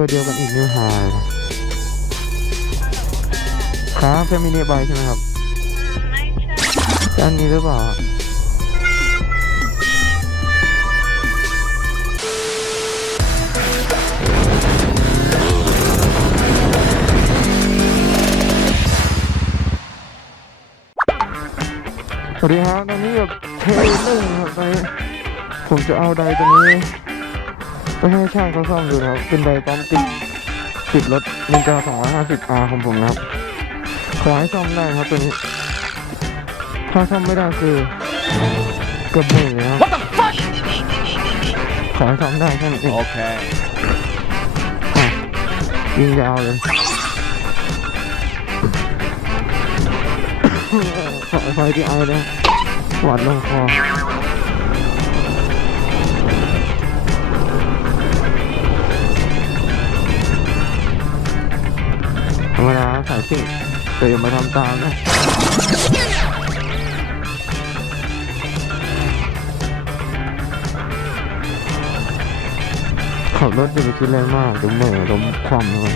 อร์เดียวกันอีกนิวไฮครับแฟมิลี่บายใช่ไหมครับไม่ใช่อันนี้หรือเปล่าสวัสดีครับตอนนี้แบบเทหนึ่งครับตอนนี้ผมจะเอาไดตัวนี้ ไปให้ช่างเขาซ่อมดูนะครับเป็นไดปั๊มติดติดรถนินจา250 R ของผมนะครับ ขอให้ซ่อมได้ครับตัวนี้ถ้าซ่อมไม่ได้คือเกือบหมื่นเลยนะครับขอให้ซ่อมได้แค่นั้นเอง Okay. อะยิงยาวเลยขอไฟที่ไอเลยหวานลงคอ รรมดาสายสิ่งแต่อย่ามาทำตามนะขับรถอย่าไปคิดอะไรมากเดี๋ยวเหม่อล้มคว่ำนะครับ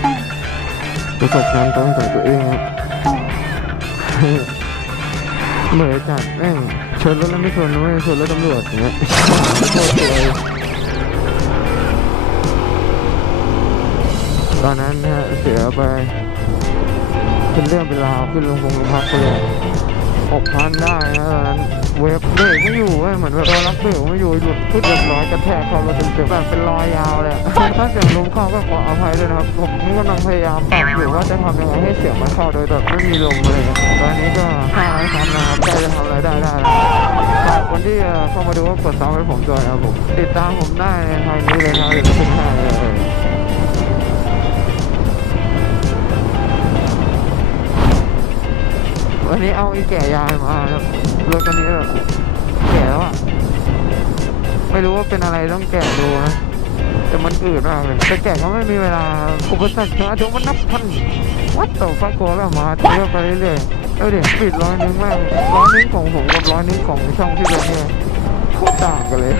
ประสบการณ์ตรงของตัวเองเหม่อจัดแม่งชนรถแล้วไม่ชนไม่ชนรถตำรวจอย่างเงี้ยโคตรสวยตอนนั้นนะฮะเสียไป เป็นเรื่องเป็นราวขึ้นลงพงลงพักไปเลยหกพันได้นะตอนนั้นเวฟเบรกไม่อยู่เว้ยเหมือนเรารับเบรกไม่อยู่หลุดพุดเรียบร้อยกระแทกเข้ารถเต็มๆแบบเป็นรอยยาวเลยถ้าเสียงลมเข้าก็ขออภัยด้วยนะครับผมกำลังพยายามปรับอยู่ว่าจะทำยังไงให้เสียงมันเข้าโดยแบบไม่มีลมเลย ตอนนี้ก็ห้าร้อยซับนะครับใกล้จะทำอะไรได้ได้แล้วฝากคนที่เข้ามาดูก็กดซับให้ผมด้วยนะครับผมติดตามผมได้ในทางนี้เลยนะครับเดี๋ยวขึ้นให้เลย วันนี้เอาไอ้แก่ยายมาแล้วรถคันนี้แบบแก่แล้วอะไม่รู้ว่าเป็นอะไรต้องแก่ดูนะแต่มันอืดมากเลยแต่แก่ก็ไม่มีเวลาอุปสรรคนะทุกมันนับพันวัดต่อฟักโกแล้วมาเที่ยวไปเรื่อยๆเอาดิปิดร้อยนึงแม่งร้อยนึงของผมกับร้อยนึงของช่องที่เราเนี่ย โคตรต่างกันเลย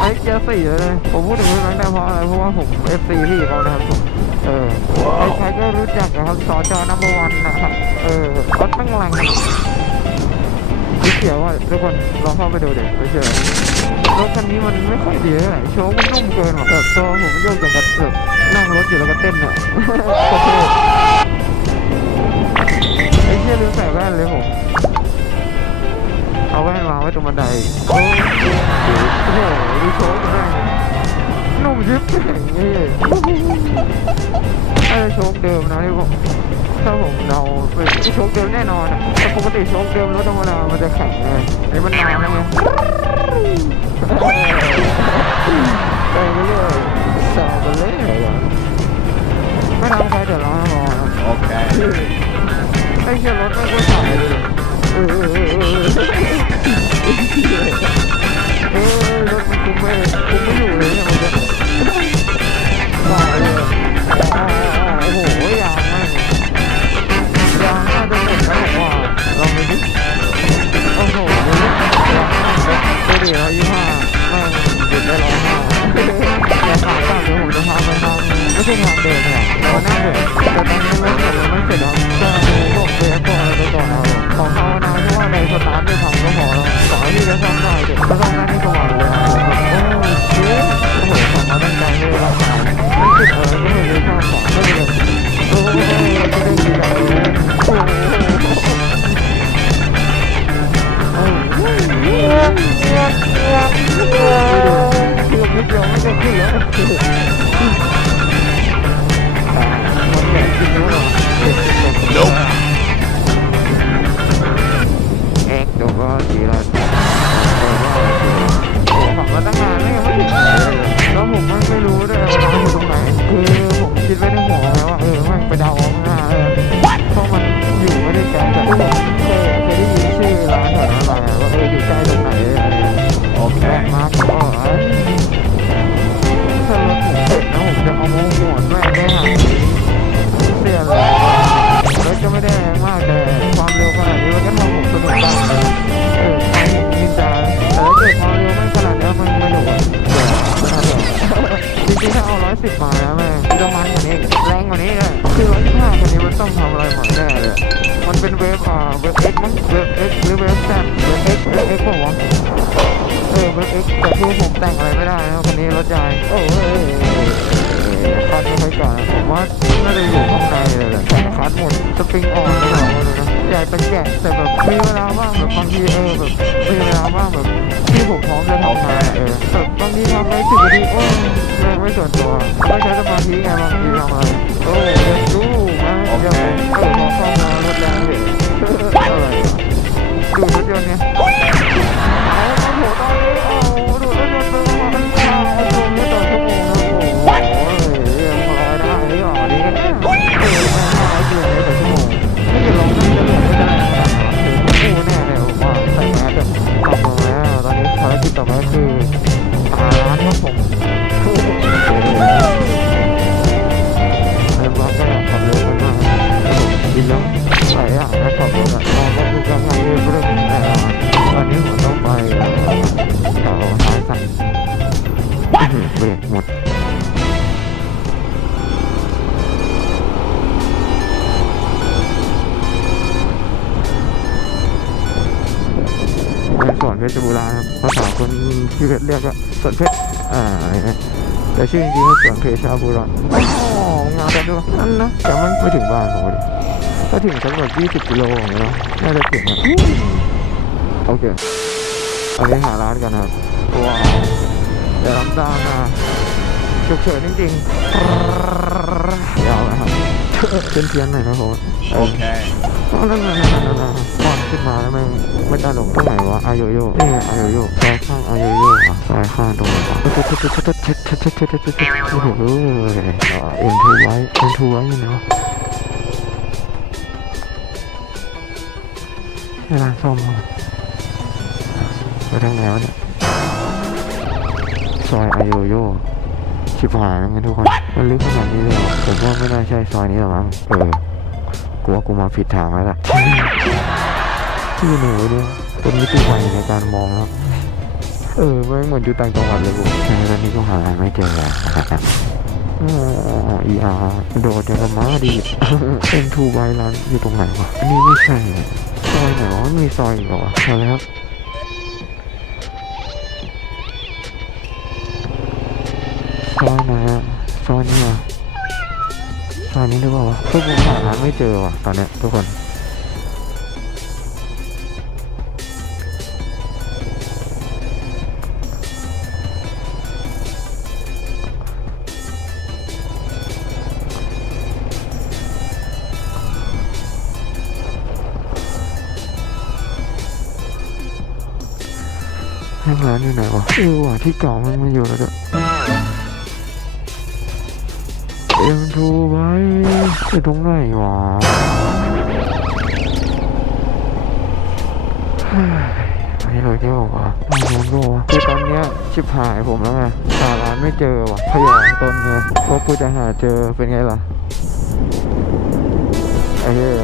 ไอ้เกียร์สี่เลยผมพูดถึงเรื่องนั้นได้เพราะอะไรเพราะว่าผมเอฟซีพี่เขานะครับผมเออใครๆก็รู้จักนะครับสจนัมเบอร์วันนะครับเออรถตั้งหลังพี่เขียวว่าทุกคนลองเข้าไปดูเด็กไปเชื่อรถคันนี้มันไม่ค่อยดีเท่าไหร่โชว์มันนุ่มเกินว่ะแบบตัวผมโยกอย่างกับแบบนั่งรถอยู่แล้วก็เต้นอะไอ้เชี่ยลืมใส่แว่นเลยผม เอาแว่นวางไว้ตรงบันไดโอ้โหดูโชว์กันได้นุ่มยิบอย่งนี้ถ้าจะโชคเดิมนะที่ผมถ้าผมเดาเป็นโชคเดิมแน่นอนแต่ปกติโชคเดิมรถธรรมดามันจะแข็งไงไอ้มันนานแล้วไงไปเรื่อยสาวไปเรื่อยไม่ทำใครเดือดร้อนพอครับ Okay. ไอ้เชี่ยรถไม่ค่อยสายเลยเออ ใช่ทางเดินเนี่ยเราหน้าเบื่อแต่ตอนนี้รถเสร็จแล้วไม่เสร็จแล้วก็เลยบอกเบรกพวกอะไรไปก่อนนะครับขอภานะที่ว่าในสตาร์ทไม่ทำก็พอแล้วขอให้พี่จะซ่อมได้เด็กก็ต้องนั่งที่สว่างเลยครับโอ้ยเชี่ยโอ้โห ดูรถยนต์เนี่ย เพชรบุรีครับภาษาคนชื่อเรียกว่าสวนเพชรอ่าแต่ชื่อจริงๆก็สวนเพชรชาบุรีโอ้โหงานกันด้วยนั่นนะแต่มันไม่ถึงบ้านผมเลยถ้าถึงสักแบบยี่สิบกิโลอย่างเงี้ยนาะน่าจะถึงอะโอเคอันนี้หาร้านกันครับว้าวแต่ร้านด้านนาฉุกเฉินจริงๆยาวนะครับ เพี้ยนเพี้ยนๆหน่อยนะผมโอเคนั่นนั่นนั่นนั่นนั่นนวาดขึ้นมาแล้วไม่ไม่ตลกตรงไหนวะอายุโย่นี่ไอายุโยซ้ายข้างอายุโยอะซ้ายข้างตรงนี้อะเช็ดเช็ดเช็ดเช็ดเช็ดเช็ดเช็ดเช็ดเช็ดเช็ดโอ้โหเอ็นทูไว้เอ็นทูไว้อยู่เนาะในร้านส้มไปทางไหนวะเนี่ยซอยอายุโย ชิบหายแล้วไงทุกคน มันลึกขนาดนี้เลยผมว่าไม่น่าใช่ซอยนี้หรอกมั้ง เออ กูว่ากูมาผิดทางแล้วล่ะที่หนูเนี่ยเป็นมิติใหม่ในการมองครับ เออไม่เหมือนอยู่ต่างจังหวัดเลยกูแตอนนี้ก็หาไม่เจอแล้วนะคอีอาร์โดดยังมาดิเอ็นทูไวรันอยู่ตรงไหนวะนี่ไม่ใช่ซอยไหนวะมีซอยอีกเหรอเอาแล้ว ซอยนี้วะซอยนี้หรือเปล่าวะพวกผมหาร้านไม่เจอว่ะตอนเนี้ยทุกคนร้านอยู่ไหนวะเออว่ะที่เก่ามันไม่อยู่แล้วด้วย ไปตรงไหนวะไม่รู้ที่บอกว่ไม่รู้ตัวคืตอนเนี้ยชิบหายผมแล้วไงหาานไม่เจอวะพยายตนไงเพราะกูจะหาเจอเป็นไงล่ะไอ้เหี้ย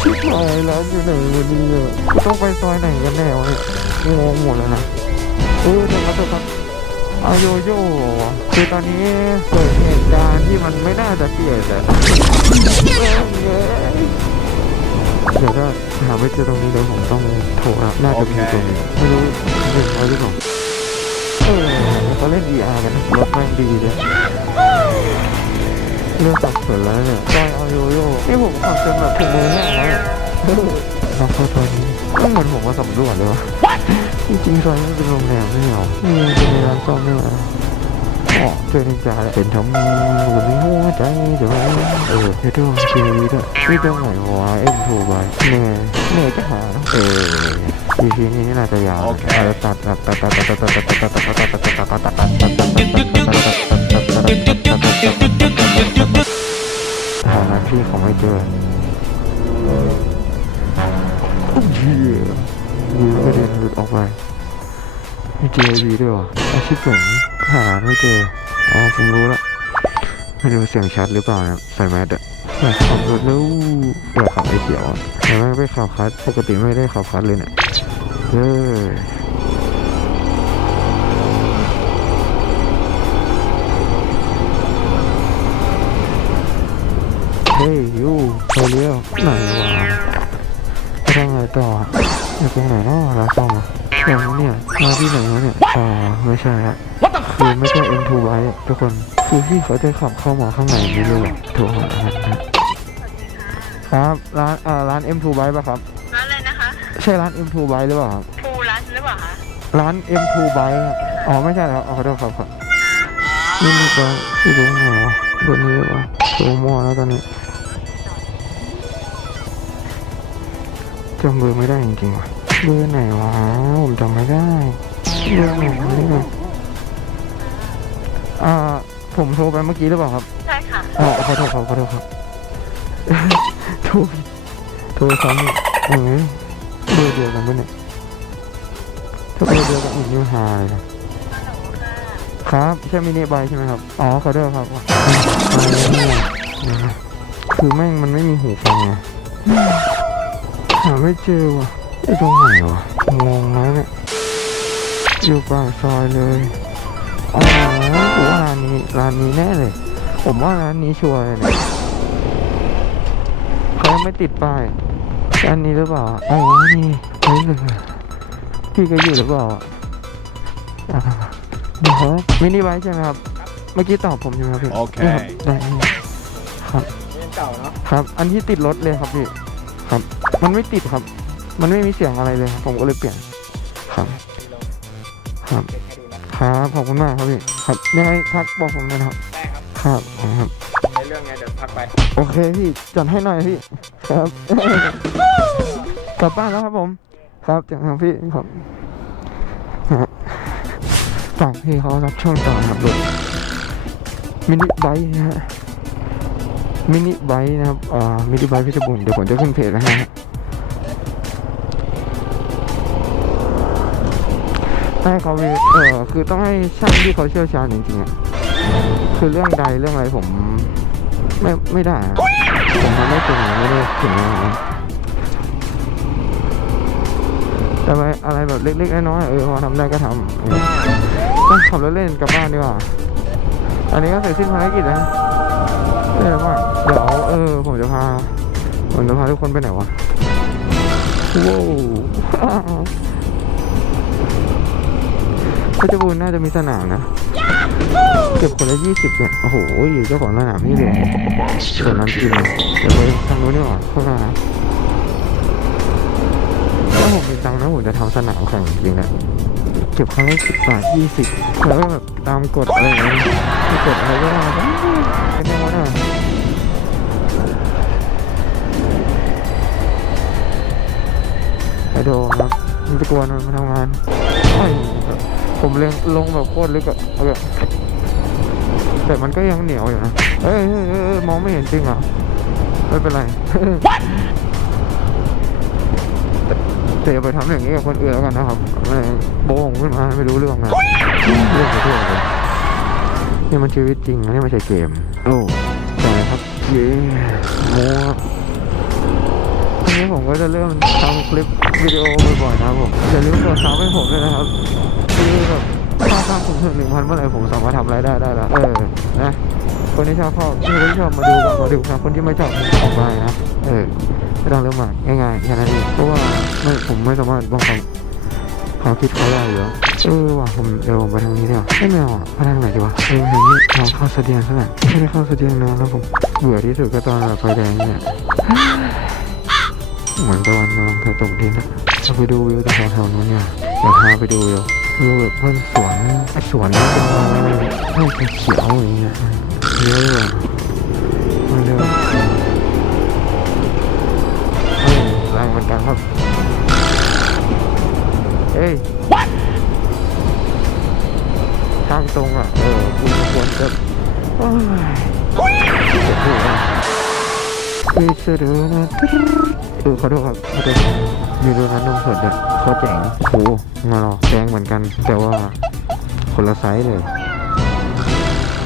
ชิบหายร้านอยู่ไหนวันนี้กูต้องไปซอยไหนกันแน่วะงงหมดแล้วนะเออเดี๋ยวครับเดี๋ยวครับ เอาโยโย่คือตอนนี้เกิดเหตุการณ์ที่มันไม่น่าจะเกิดเอะเดี๋ยวก็หาไม่เจอตรงนี้เดี๋ยวผมต้องโทรน่าจะมีตรงนี้ไม่รู้ยิงไงร้หรือเปล่าเออเขาเล่น VR กันรถแม่งดีเลยเรื่องตัดเสร็จแล้วเนี่ยจอยเอาโยโย่นี่ผมขับจนแบบถุงมือแห้แล้วนะครับตอนนี้ เหมือนผมมาสำรวจเลยวะจริงๆซอยนี้เป็นโรงแรมไม่เหรอมีเป็นร้านซ่อมด้วยเจอนิจาเป็นทั้งหมดในหัวใจเดี๋ยวเออเดี๋ยวดูเจอนี้ด้วยนี่จะไหนวะเอ็โทูไปเน่อเน่จะหาเออทีทีนี้น่าจะยาวตัดตัดตัดตัดตัดตัดตัดตัดตัดตัดตัดตัดตัดตัดตัดตัดตัดตัด ไม่เจอวีด้วยวะอาชีพผมหาไม่เจอ อ๋อผมรู้ละไม่รู้เสียงชัดหรือเปล่านะใส่แมสอะอยากขับรถแล้วอยากขับไอ้เขียวอะแต่ไม่ไปขับคัสปกติไม่ได้ขับคัสเลยเนี่ยเฮ้ยเฮ้ยยูไปเลี้ยวไหนวะไปทางไหนต่ออยู่ตรงไหนเนาะร้านซ่อมอะ อย่างนี้เนี่ยมาที่ไหนวะเนี่ยอ๋อไม่ใช่ฮะคือไม่ใช่ M2 ไว้ทุกคนคือพี่เขาจะขับเข้ามาข้างในนี่เลยอะโทรหาครับร้านอ่าร้าน M2 ไว้ป่ะครับร้านอะไรนะคะ ใช่ร้าน M2 ไว้หรือเปล่าครับฟูรัสหรือเปล่าคะร้าน M2 Bike อะอ๋อไม่ใช่แล้วอ๋อขอโทษครับครับนี่มีก็ที่รู้ไหนวะเดี๋ยวนี้วะตัวมั่วแล้วตอนนี้จำเบอร์ไม่ได้จริงๆว่ะ เบอร์ไหนวะผมจำไม่ได้เบอร์ไหนวะเนี่ยอ่าผมโทรไปเมื่อกี้หรือเปล่าครับใช่ค่ะอ๋อขอโทษครับขอโทษครับโทรโทรซ้ำอีกเอ้ยเบอร์เดียวกันปะเนี่ยถ้าเบอร์เดียวกันอีกนี่ฮาเลยนะครับใช่มินิไบค์ใช่ไหมครับอ๋อขอโทษครับเนี่ยคือแม่งมันไม่มีหูฟังไงหาไม่เจอว่ะ ไอ้ตรงไหนวะงงแล้วเนี่ยอยู่ปากซอยเลยอ๋อผมว่าร้านนี้ร้านนี้แน่เลย ผมว่าร้านนี้ชัวร์เลยเนี่ยเขายังไม่ติดป้ายร้านนี้หรือเปล่าอ๋อนี่เฮ้ยพี่ก็อยู่หรือเปล่าอ่าเดี๋ยวครับมินิไบค์ใช่ไหมครับ เมื่อกี้ตอบผมอยู่ครับพี่โอเคได้ครับได้ครับเก่าเนาะครับ อันที่ติดรถเลยครับพี่ครับ มันไม่ติดครับ มันไม่มีเสียงอะไรเลยครับผมก็เลยเปลี่ยนครับครับครับขอบคุณมากครับพี่ครับยังไงทักบอกผมหนะครับได้ครับครับผมครับในเรื่องไงเดี๋ยวพักไปโอเคพี่จัดให้หน่อยพี่ครับกลับบ้านแล้วครับผม ครับจัดครับพี่ครับฮะฝากพี่เขารับช่วงต่อครับรถมินิไบค์นะฮะมินิไบค์นะครับอ่ามินิไบค์เพชรบุรีเดี๋ยวผมจะขึ้นเพจนะฮะ ให้เขาเออคือต้องให้ช่างที่เขาเชี่ยวชาญจริงๆอะคือเรื่องใดเรื่องอะไรผมไม่ไม่ได้อะผมทำไม่เป็นอะไม่ได้ถึงอย่างนั้นแต่ว่าอะไรแบบเล็กๆน้อยๆเออพอทำได้ก็ทำเออก็ขับรถเล่นกลับบ้านดีกว่า อันนี้ก็เสร็จสิ้นภารกิจแล้วเร็วมาเดี๋ยวเออผมจะพาผมจะพาทุกคนไปไหนวะว้าว เพชรบูรณ์น่าจะมีสนามนะ เก็บคนละยี่สิบเนี่ย โอ้โหเจ้าของสนามนี่เลยส่วนนั้นกินเดี๋ยวไปทางนู้นดีกว่าข้างหน้าถ้าผมมีตังค์นะผมจะทำสนามแข่งจริงๆนะเก็บครั้งละสิบบาทยี่สิบแล้วก็แบบตามกฎอะไรอย่างเงี้ยไม่กฎอะไรก็ว่าไปเป็นไงวะน่ะไอโดมครับมันจะกวนมันมาทำงานไอ้ ผมเล็งลงแบบโคตรลึกอะเอาแบบแต่มันก็ยังเหนียวอยู่นะ เอ้ยเอ้ยเอ้ยเอ้ยมองไม่เห็นจริงเหรอะ ไม่เป็นไรแต่แต่อย่าไปทำอย่างนี้กับคนอื่นแล้วกันนะครับไม่โบงขึ้นมาไม่รู้เรื่องนะเรื่องขอโทษเลยนี่มันชีวิตจริงนะนี่ไม่ใช่เกม โอ้ต่อเลยครับ เย้โมครับทีนี้ผมก็จะเริ่มทำคลิปวิดีโอบ่อยๆนะครับผมอย่าลืมกดซับให้ผมด้วยนะครับ คือแบบถ้าสร้างผมถึงหนึ่งพันเมื่อไหร่ผมสามารถทำรายได้ได้ล้วเออนะคนที่ชอบชอคนที่ชอบมาดูก็มาดูนะคนที่ไม่ชอบออกไปนะเออไม่ต้องเริ่มใหม่ง่ายๆแค่นั้นเองเพราะว่าไม่ผมไม่สามารถบังคับควาคิดเขาได้อยู่แล้วเออว่ะผมเดี๋ยวผมไปทางนี้ดีกว่าไม่แมวอะไปทางไหนดีวะเออทางนี้เราเข้าเสดียงซะหน่อยไม่ได้เข้าเสดียงนานแล้วผมเบื่อที่สุดก็ตอนแบบไฟแดงเนี่ยเหมือนตะวันกำลังจะตกดินอะเราไปดูวิวจากแถวๆนู้นเนี่ยเดี๋ยวพาไปดูวิว วิวแบบเพื่อนสวนไอ้สวนนี่เป็นอะไรให้เขียวอย่างเงี้ยเยอะมาเร็วเฮ้ยแรงเหมือนกันครับเอ้ยทางตรงอะ เออคุณควรจะโอ้ยเจ็บหัวคือเสดอนะเออขอโทษครับขอโทษ มีโดนัทนมสดเนี่ยเขาแจ๋งโอ้มาหรอแจ๋งเหมือนกัน แต่ว่าคนละไซส์เลย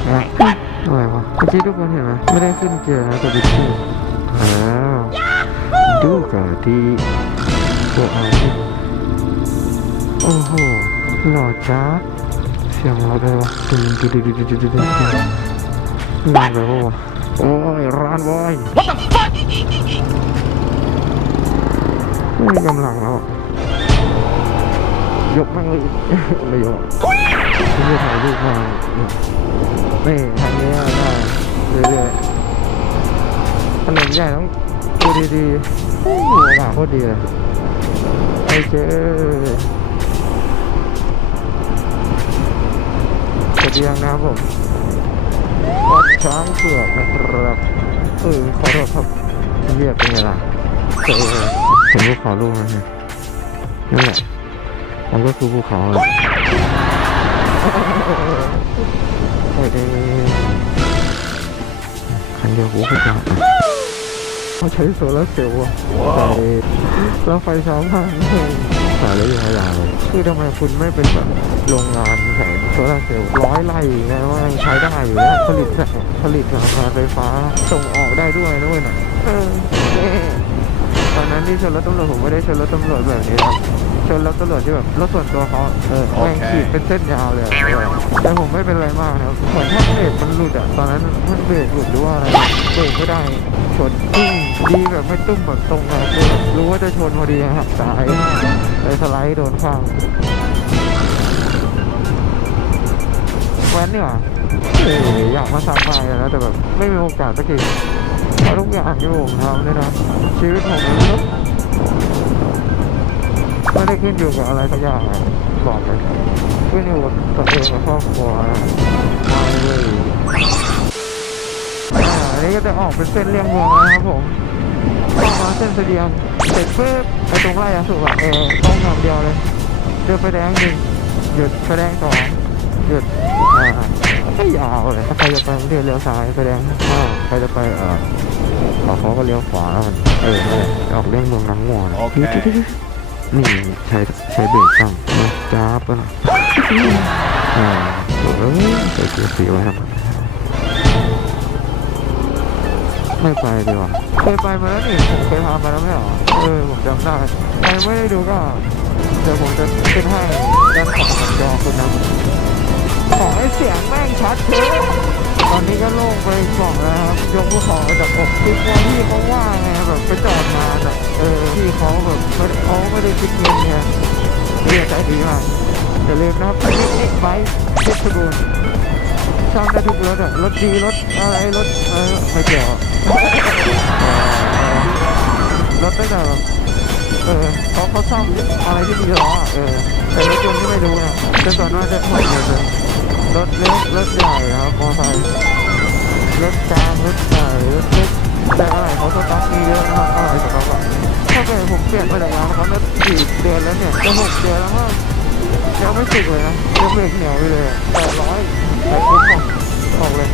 อะไรวะเมื่อกี้ทุกคนเห็นไหมไม่ได้ขึ้นเกียร์นะตัวดิสนีย์แล้วดูกันที่ตัวเอาโอ้โหหล่อจ้าดเสียงเราเลยวะดึงดึงดึงดึงดึงดึงดึงดึงอะไรวะวะโอ้ยร้านวอย What the fuck ไม่มีกำลังแล้วยกมั่งเลยไม่ยกไม่ได้ถ่ายรูปมานี่ทางนี้ได้เรื่อยๆถนนใหญ่ต้องดูดีๆโอ้โหอากาโคตรดีเลยไปเจอเดียงนะครับผมวัดช้างเผือกนะครับเออขอโทษครับเรียกเป็นไงล่ะเจอ ห็นภูเขาลูกไหมเนี่ยนั่นแหละมันก็คือภูเขาเลยโอเคคันเดียวกูก็จะเขาใช้โซลาร์เซลล์อะใส่แล้วไฟเช้ามากใส่แล้วยังไงล่ะคือทำไมคุณไม่เป็นแบบโรงงานแผงโซลาร์เซลล์ร้อยไร่นะว่ายังใช้ได้อยู่แล้วผลิตแสงผลิตพลังงานไฟฟ้าส่งออกได้ด้วยนะเว้ยน่ะเออเท่ ตอนนั้นที่ชนรถตำรวจผมไม่ได้ชนรถตำรวจแบบนี้ครับชนรถตำรวจที่แบบรถส่วนตัวเขาเออแม่งขีดเป็นเส้นยาวเลยอะเออแต่ผมไม่เป็นไรมากนะครับเหมือนถ้าเบรกมันหลุดอะตอนนั้นมันเบรกหลุดหรือว่าอะไรเบรกไม่ได้ชนตุ้งดีแบบไม่ตุ้มแบบตรงนะคือรู้ว่าจะชนพอดีหักซ้ายเลยสไลด์โดนข้างแว้นนี่หว่าเอออยากมาทำใหม่แล้วแต่แบบไม่มีโอกาสสักที เพราะทุกอย่างที่ผมทำเนี่ยนะชีวิตผมมันไม่ได้ขึ้นอยู่กับอะไรสักอย่างบอกเลยขึ้นอยู่กับตัวเองกับครอบครัวนะไม่เลยอ่าอันนี้ก็จะออกเป็นเส้นเลี่ยงเมืองนะครับผมเข้ามาเส้นเสดียงเสร็จปุ๊บไอ้ตรงไร่ยาสูบอะเออต้องทำเดียวเลยเดินไฟแดงหนึ่งหยุดไฟแดงสองหยุดอ่าไม่ยาวเลยถ้าใครจะไปกรุงเทพเลี้ยวซ้ายไฟแดงห้าใครจะไปเออ เขาเขาก็เลี้ยวขวาแล้วมันเออนั่นแหละออกเลี่ยงเมืองน้ำง่วงโอเคนี่ใช้ใช้เบรกตั้งนะจ้าบปะนะอ่าเอ้ยใส่เกียร์สีไว้ทำไมไม่ไปดีกว่าเคยไปมาแล้วนี่ผมเคยพามาแล้วไม่เหรอเออผมจำได้ใครไม่ได้ดูก็เดี๋ยวผมจะขึ้นให้ด้านขวาของจอคุณนะขอให้เสียงแม่งชัดเถอะต อนนี้ก็โล่งไปกล่องแล้วครับยกภูเขาจากอกคิดว่าพี่เขาว่าไงแบบไปจอดนานอะเออพี่เขาแบบเขาไม่ได้คิดเงินไงเรียกใจดีมากอย่าลืมนะครับนี่เอ็กไบค์เพชรบูรณ์ซ่อมได้ทุกรถอะรถดีรถอะไรรถเออไม่เกี่ยวรถตั้งแต่แบบเออเขาเขาซ่อมอะไรที่มีล้ออเออแต่รถยนต์ที่ไม่รู้นะแต่ส่วนมาจะหมดเลยเลย รถเล็กรถใหญ่ครับมอเตอร์ไซค์รถกลางรถใหญ่รถเล็กแต่อะไรเขาสต็อกมีเยอะนะครับอะไรสต็อกอะถ้าเกิดผมเปลี่ยนไปแล้วเขาจะสี่เดือนแล้วเนี่ยจะหกเดือนแล้วมั้งยังไม่สึกเลยนะยังเบรกเหนียวไปเลยแปดร้อยแปดคุ้มของบอกเลย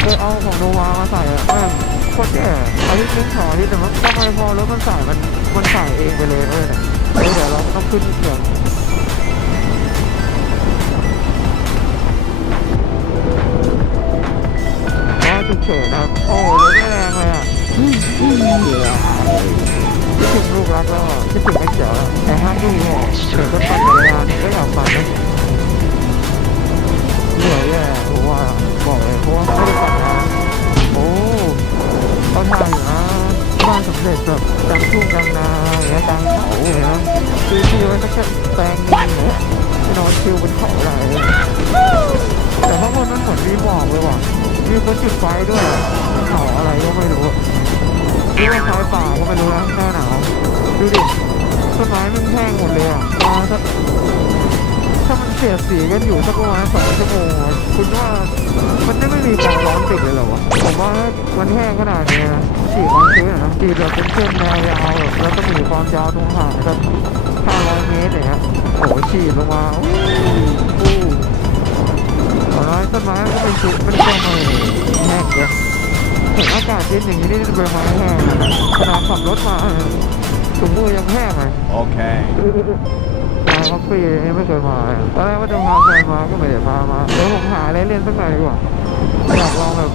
เคยเอาของโนวามาใส่อะแม่งโคตรแย่อาทิตย์นึงสองอาทิตย์แต่ว่าทำไมพอรถมันใส่มันมันใส่เองไปเลยเออเนี่ยเออเดี๋ยวเราต้องขึ้นเสียง เฉินะครับโอ้รถแรงเลยอะคิดถึงลูกรักแล้วคิดถึงไอ้เจ๋อแล้วแต่ห้ามลูเนี่ยเฉินก็ปั่นจักรยานก็อยากปั่นนะเหนื่อยแย่เพราะว่าบอกเลยเพราะว่าไม่ได้ปั่นนานโอ้เขาทำอยู่นะบ้านสำเร็จแบบกลางทุ่งกลางนาเงี้ยกลางเขาเงี้ยคือที่ไว้สักแค่แปลงนึงเนี่ยนอนชิลบนเขาอะไร จุดไฟด้วยเขาอะไรก็ไม่รู้นี่ว่าไฟป่าก็ไม่รู้นะหน้าหนาวดูดิต้นไม้มันแห้งหมดเลยอะมาสักถ้ามันเสียดสีกันอยู่สักประมาณสองชั่วโมงคุณว่ามันจะไม่มีความร้อนติดเลยเหรอวะผมว่ามันแห้งขนาดนี้นะฉีดความชื้นอะนะฉีดแบบเป็นเส้นแนวยาวแบบแล้วก็มีความยาวตรงห่างสักห้าร้อยเมตรอย่างเงี้ยโอ้โหฉีดลงมาอู้ อู้ต้นไม้ต้นไม้ก็เป็นชุดเป็นต้นไม้แห้งเลยเห็นอากาศเย็นอย่างนี้นี่ใบไม้แห้งนะขนาดขับรถมาถุงมือยังแห้งเลย Okay. มาคอฟฟี่ไม่เคยมาเลยตอนแรกว่าจะพาแฟนมาก็ไม่ได้พามาเดี๋ยวผมหาอะไรเล่นสักหน่อยดีกว่าอยากลองแบบ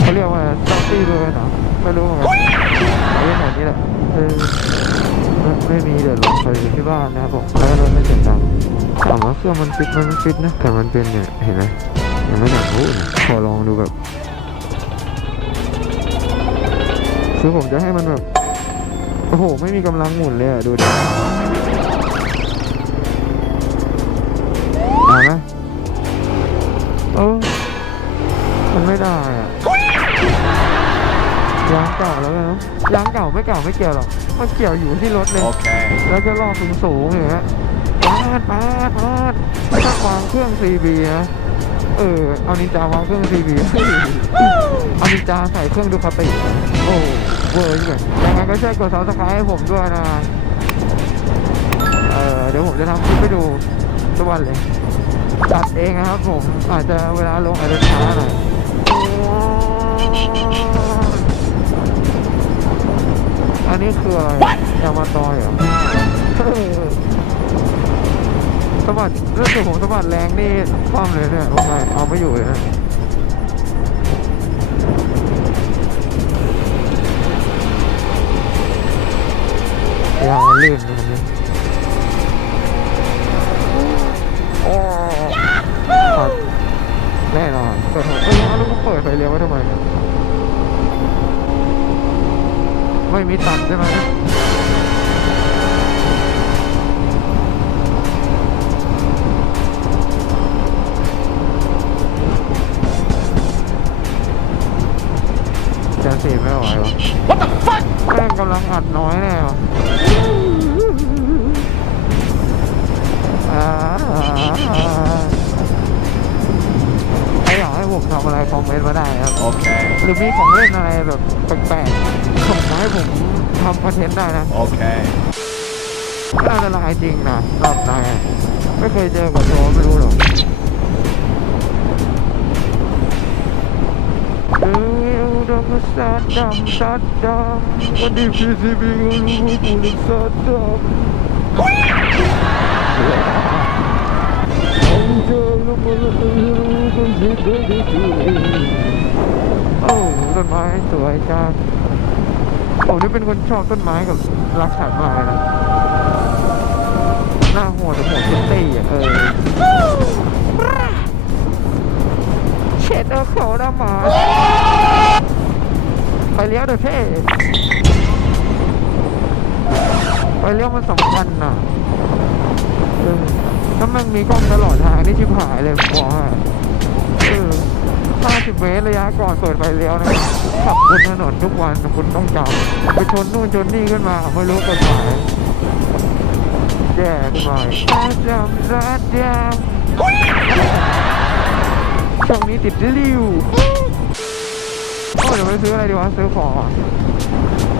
เขาเรียกว่าซ็อกซี่เลยนะไม่รู้เหมือนกันเอาเล่นแบบนี้แหละเออไม่ไม่มีเดี๋ยวลองไปที่บ้านนะครับผมแล้วรถไม่เสียงดังถามว่าเครื่องมันฟิตมันไม่ฟิตนะแต่มันเป็นเนี่ยเห็นไหม ยังไม่อยากรู้นะขอลองดูแบบคือผมจะให้มันแบบ โอ้โห ไม่มีกำลังหมุนเลยอะดูดิเอาไหมเออมันไม่ได้อะยางเก่าแล้วนะยางเก่าไม่เก่าไม่เกี่ยวหรอกมันเกี่ยวอยู่ที่รถเลย Okay. แล้วก็รอบสูงสูงๆอย่างเงี้ยปาดปาดปาดถ้าวางเครื่อง CB นะ เออ เอานินจาวางเครื่อง CB เอานินจาใส่เครื่องดูคาตินะโอ้เวอร์เลยยังไงก็ช่วยกดซับสไครต์ให้ผมด้วยนะ เออเดี๋ยวผมจะทำคลิปไปดูทุกวันเลยจัดเองนะครับผม อาจจะเวลาลงอาจจะช้าหน่อยอันนี้คืออะไรยางมาตอยเหรอเออ สะบัดเรื่องของผมสะบัดแรงนี่คว่ำเลยเนี่ยลงไปเอาไม่อยู่เลยนะยางมันลื่นเลยมันโอ้ครับแน่นอนเปิดไฟเอ้ยแล้วก็เปิดไฟเลี้ยวไว้ทำไม ไม่มีตัดใช่ไหม ม่งกำลังอัดน้อยแน่วะอ่าใครอยากให้ผมทำอะไรคอมเมนต์มาได้ครับ Okay. หรือมีของเล่นอะไรแบบแปลกๆส่งมาให้ผมทำคอนเทนต์ได้นะ Okay. น่าจะลายจริงนะรอบนายไม่เคยเจอกับตัวไม่รู้หรอก อดำสัดดำสัดดำวันนี้พีซีบีก็รู้ว่ากูเล่นสัดดำผมเจอแล้วมันรู้กันสิเด็กๆโอ้ต้นไม้สวยจังผมนี่เป็นคนชอบต้นไม้กับรักสัตว์มากเลยนะหน้าหัวแต่หัวคุณตี้อะเออเช็ดเอาเขาหน้าหมา ไปเลี้ยวเดี๋ยวเท่ไปเลี้ยวมันสำคัญน่ะเออถ้ามันมีกล้องตลอดทางนี่ชิบหายเลยบอกให้เออ50เมตรระยะก่อนเปิดไฟเลี้ยวนะขับบนถนนทุกวันคุณต้องจำไปชนนู่นชนนี่ขึ้นมาไม่รู้กฎหมายแย่ขึ้นมาอีกจำรัดยามช่วงนี้ติดริ้ว โอ้ยเดี๋ยวไปซื้ออะไรดีวะซื้อของอะ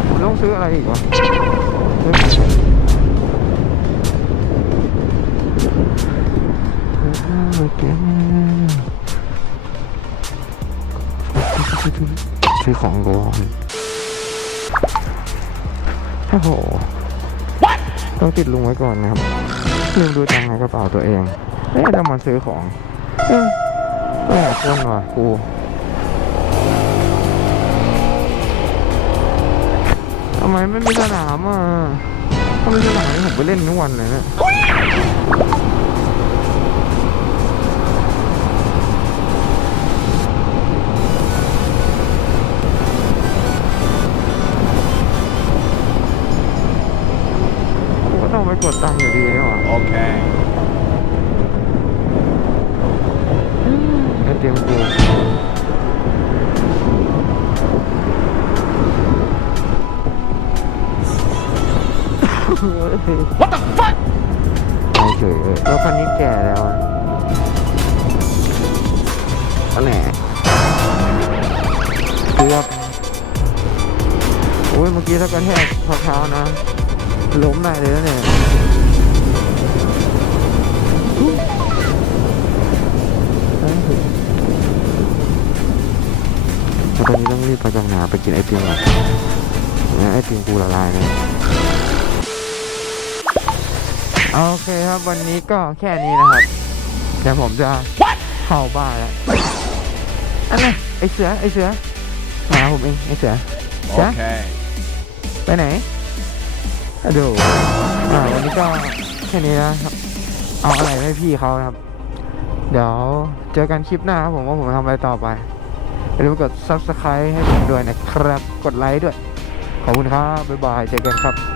ผมต้องซื้ออะไรอีกวะซื้อของซื้อของก่อนโอ้โหต้องติดลุงไว้ก่อนนะครับลืมดูตังค์ในกระเป๋าตัวเองเอ๊ะจะมาซื้อของเอ๊ะแม่คนว่ะกู ทำไมไม่มีสนามอะถ้าไม่มีสนามนี่ผมไปเล่นทุกวันเลยนะ ตอนนี้ต้องรีบไปจังหนาไปกินไอติมก่อนไอติมกูละลายเลยโอเคครับวันนี้ก็แค่นี้นะครับเดี๋ยวผมจะเข้าบ้านแล้วอันนี้ไอเสือไอเสือมาผมเองไอเสือ Yeah? Okay. ไปไหนอะดูอ่าวันนี้ก็แค่นี้นะครับ เอาอะไรให้พี่เขานะครับ เดี๋ยวเจอกันคลิปหน้าครับผมว่าผมทำอะไรต่อไป อย่าลืมกด subscribe ให้ผมด้วยนะครับ กดไลค์ด้วย ขอบคุณครับ บ๊ายบาย เจอกันครับ